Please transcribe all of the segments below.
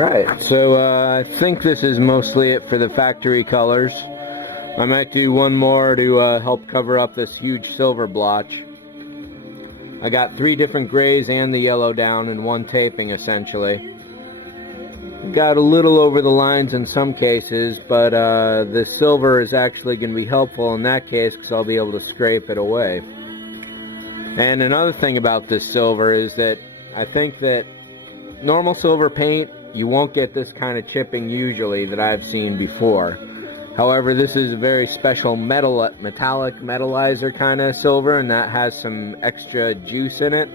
Right, so I think this is mostly it for the factory colors. I might do one more to help cover up this huge silver blotch. I got 3 different grays and the yellow down in one taping essentially. Got a little over the lines in some cases, but the silver is actually going to be helpful in that case because I'll be able to scrape it away. And another thing about this silver is that I think that normal silver paint, you won't get this kind of chipping usually that I've seen before. However, this is a very special metallic metallizer kind of silver, and that has some extra juice in it.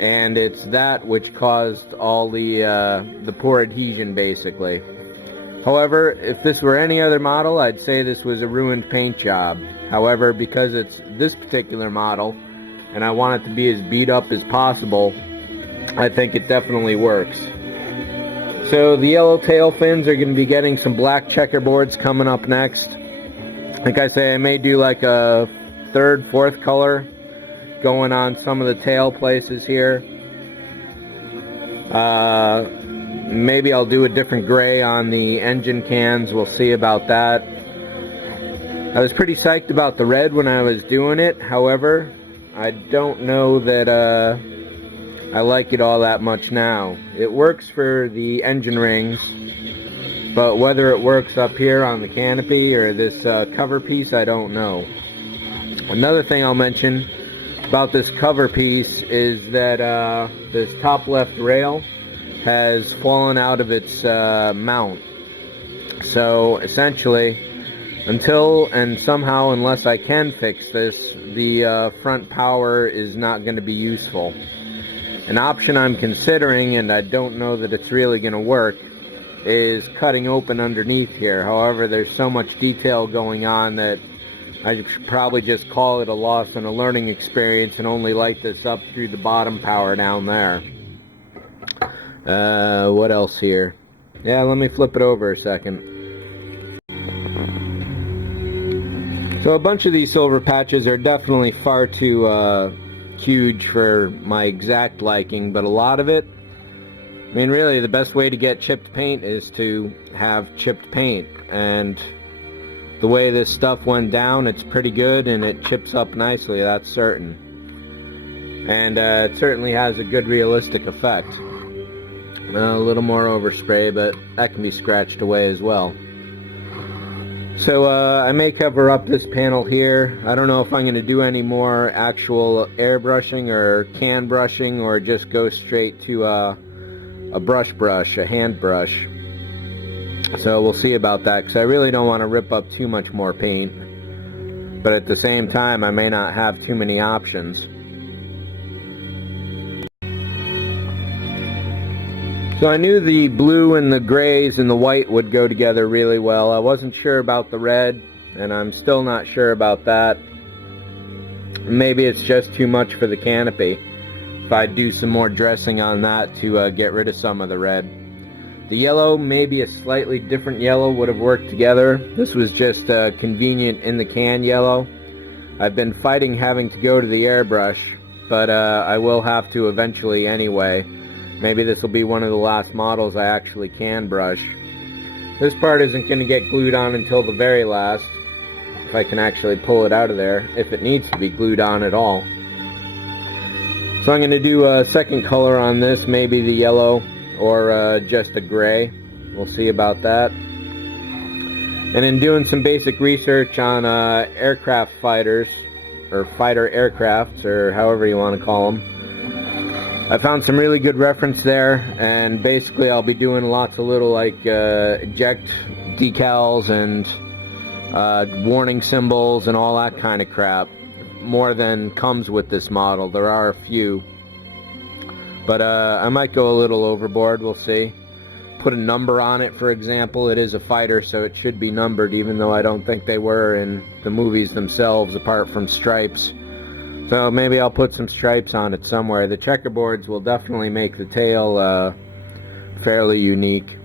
And it's that which caused all the poor adhesion, basically. However, if this were any other model, I'd say this was a ruined paint job. However, because it's this particular model, and I want it to be as beat up as possible, I think it definitely works. So the yellow tail fins are going to be getting some black checkerboards coming up next. Like I say, I may do like a 3rd, 4th color going on some of the tail places here. Maybe I'll do a different gray on the engine cans. We'll see about that. I was pretty psyched about the red when I was doing it. However, I don't know that I like it all that much now. It works for the engine rings, but whether it works up here on the canopy or this cover piece, I don't know. Another thing I'll mention about this cover piece is that this top left rail has fallen out of its mount. So essentially, until and somehow, unless I can fix this, the front power is not going to be useful. An option I'm considering, and I don't know that it's really going to work, is cutting open underneath here. However, there's so much detail going on that I should probably just call it a loss and a learning experience and only light this up through the bottom power down there. What else here? Yeah, let me flip it over a second. So a bunch of these silver patches are definitely far too huge for my exact liking, but a lot of it, I mean, really the best way to get chipped paint is to have chipped paint, and the way this stuff went down, it's pretty good and it chips up nicely, that's certain. And it certainly has a good realistic effect. A little more overspray, but that can be scratched away as well. So I may cover up this panel here. I don't know if I'm going to do any more actual airbrushing or can brushing, or just go straight to a hand brush. So we'll see about that, because I really don't want to rip up too much more paint. But at the same time, I may not have too many options. So I knew the blue and the grays and the white would go together really well. I wasn't sure about the red, and I'm still not sure about that. Maybe it's just too much for the canopy. If I do some more dressing on that to get rid of some of the red. The yellow, maybe a slightly different yellow would have worked together. This was just convenient in the can yellow. I've been fighting having to go to the airbrush, but I will have to eventually anyway. Maybe this will be one of the last models I actually can brush. This part isn't going to get glued on until the very last, if I can actually pull it out of there, if it needs to be glued on at all. So I'm going to do a second color on this, maybe the yellow or just a gray. We'll see about that. And in doing some basic research on aircraft fighters, or fighter aircrafts, or however you want to call them, I found some really good reference there, and basically I'll be doing lots of little like eject decals and warning symbols and all that kind of crap. More than comes with this model. There are a few, but I might go a little overboard. We'll see. Put a number on it, for example. It is a fighter, so it should be numbered, even though I don't think they were in the movies themselves, apart from stripes. So maybe I'll put some stripes on it somewhere. The checkerboards will definitely make the tail fairly unique.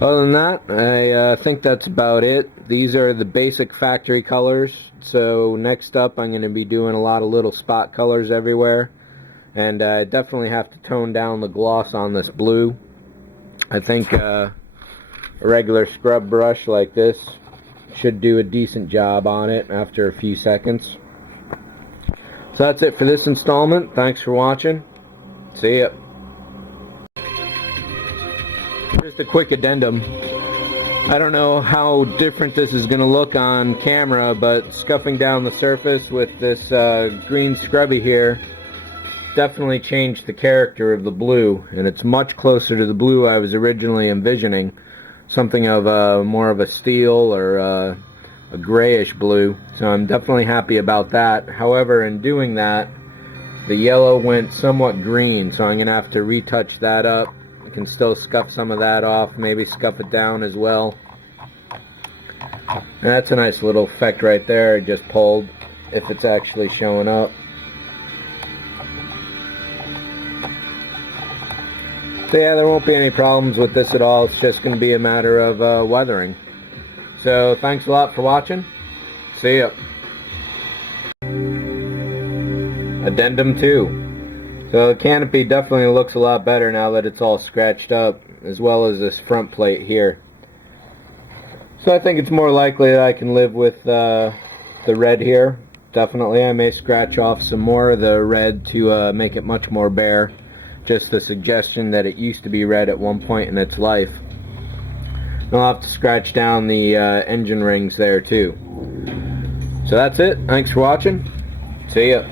Other than that, I think that's about it. These are the basic factory colors. So next up, I'm going to be doing a lot of little spot colors everywhere. And I definitely have to tone down the gloss on this blue. I think a regular scrub brush like this should do a decent job on it after a few seconds. So that's it for this installment. Thanks for watching. See ya. Just a quick addendum. I don't know how different this is going to look on camera, but scuffing down the surface with this green scrubby here definitely changed the character of the blue, and it's much closer to the blue I was originally envisioning. Something of more of a steel or a grayish blue, so I'm definitely happy about that. However, in doing that, the yellow went somewhat green, so I'm going to have to retouch that up. I can still scuff some of that off, maybe scuff it down as well. And that's a nice little effect right there I just pulled, if it's actually showing up. So yeah, there won't be any problems with this at all. It's just going to be a matter of weathering. So thanks a lot for watching. See ya. Addendum 2. So the canopy definitely looks a lot better now that it's all scratched up, as well as this front plate here. So I think it's more likely that I can live with the red here. Definitely, I may scratch off some more of the red to make it much more bare. Just the suggestion that it used to be red at one point in its life. And I'll have to scratch down the engine rings there too. So that's it. Thanks for watching. See ya.